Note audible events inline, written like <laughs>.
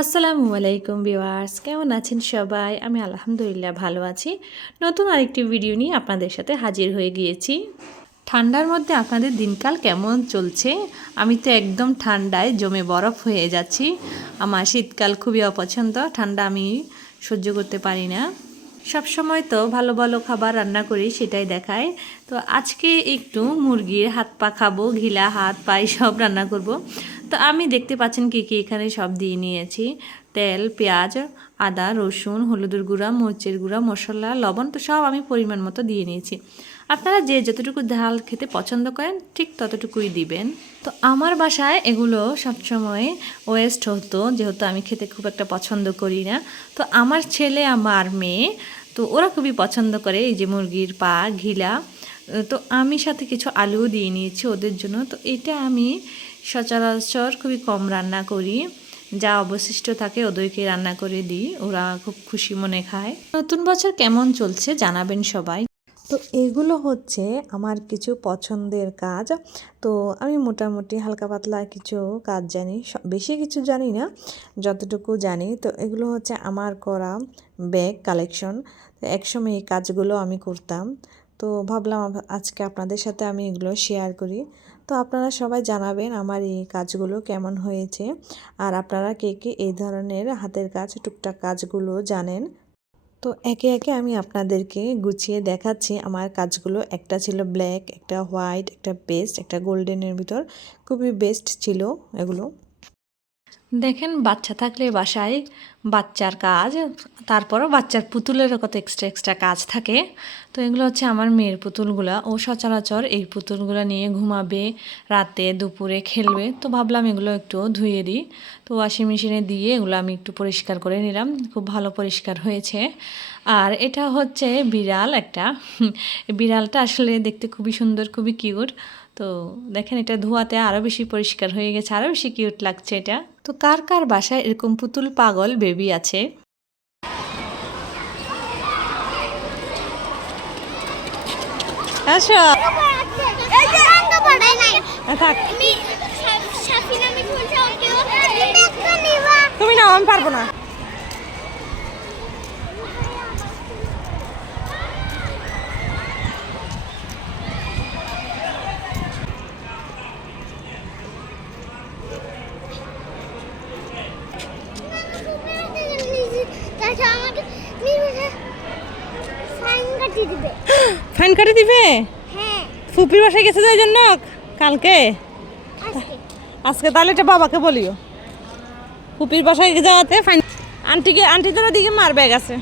আসসালামু আলাইকুম ভিউয়ার্স, কেমন আছেন সবাই? আমি আলহামদুলিল্লাহ ভালো আছি। নতুন আরেকটি ভিডিও নিয়ে আপনাদের সাথে হাজির হয়ে গিয়েছি। ঠান্ডার মধ্যে আপনাদের দিনকাল কেমন চলছে? আমি তো একদম ঠান্ডায় জমে বরফ হয়ে যাচ্ছি। আমার শীতকাল খুবই অপছন্দ, ঠান্ডা আমি সহ্য করতে পারি না। সব সময় তো ভালো ভালো খাবার রান্না করি, সেটাই দেখায়। তো আজকে একটু মুরগির হাত পা খাব, ঘিলা হাত পাই সব রান্না করব। তো আমি দেখতে পাচ্ছেন কি কি এখানে সব দিয়ে নিয়েছি। তেল, পেঁয়াজ, আদা, রসুন, হলুদের গুঁড়া, মরিচের গুঁড়া, মশলা, লবণ, তো সব আমি পরিমাণ মতো দিয়ে নিয়েছি। আপনারা যে যতটুকু ঝাল খেতে পছন্দ করেন, ঠিক ততটুকুই দিবেন। তো আমার বাসায় এগুলো সবসময় ওয়েস্ট হতো, যেহেতু আমি খেতে খুব একটা পছন্দ করি না। তো আমার ছেলে, আমার মেয়ে, তো ওরা খুবই পছন্দ করে এই যে মুরগির পা, ঘিলা। তো আমি সাথে কিছু আলুও দিয়ে নিয়েছি ওদের জন্য। তো এটা আমি সচরাচর খুবই কম রান্না করি। যা অবশিষ্ট থাকে ওদেরকে রান্না করে দিই। ওরা খুব খুশি মনে খায়। নতুন বছর কেমন চলছে জানাবেন সবাই। তো এগুলো হচ্ছে আমার কিছু পছন্দের কাজ। তো আমি মোটামুটি হালকা পাতলা কিছু কাজ জানি। বেশি কিছু জানি না, যতটুকু জানি। তো এগুলো হচ্ছে আমার করা ব্যাগ কালেকশন। একসময় এই কাজগুলো আমি করতাম। তো ভাবলাম আজকে আপনাদের সাথে আমি এগুলো শেয়ার করি। তো আপনারা সবাই জানাবেন আমার এই কাজগুলো কেমন হয়েছে। আর আপনারা কে কে এই ধরনের হাতের কাজ, টুকটাক কাজগুলো জানেন? তো একে একে আমি আপনাদেরকে গুছিয়ে দেখাচ্ছি আমার কাজগুলো। একটা ছিল ব্ল্যাক একটা হোয়াইট একটা বেস্ট একটা গোল্ডেনের ভিতর। খুবই বেস্ট ছিল এগুলো। দেখেন, বাচ্চা থাকলে বাসায় বাচ্চার কাজ, তারপরও বাচ্চার পুতুলেরও কত এক্সট্রা এক্সট্রা কাজ থাকে। তো এগুলো হচ্ছে আমার মেয়ের পুতুলগুলা। ও সচরাচর এই পুতুলগুলো নিয়ে ঘুমাবে, রাতে, দুপুরে খেলবে। তো ভাবলাম এগুলো একটু ধুয়ে দিই। তো ওয়াশিং মেশিনে দিয়ে এগুলো আমি একটু পরিষ্কার করে নিলাম। খুব ভালো পরিষ্কার হয়েছে। আর এটা হচ্ছে বিড়াল একটা। <laughs> বিড়ালটা আসলে দেখতে খুবই সুন্দর, খুবই কিউট তো দেখেন, এটা ধোয়াতে আরও বেশি পরিষ্কার হয়ে গেছে। আরও বেশি কিউট লাগছে এটা। তো কার কার বাসায় এরকম পুতুল পাগল বেবি আছে? আসো। এই যে আঙ্গ পড়াই নাই থাক। আমি সাফিন আমি খুলছে ওকে তুমি না আমি পারব না। কাটিয়ে দিবে। ফাইন কাটি দিবে? হ্যাঁ। ফুপির বাসায় গেছে যাই জন্য কালকে? আজকে। আজকে তাহলে এটা বাবাকে বলিও। ফুপির বাসায় যাওয়াতে ফাইন আন্টিকে আন্টি ওদিকে মার ব্যাগ আছে।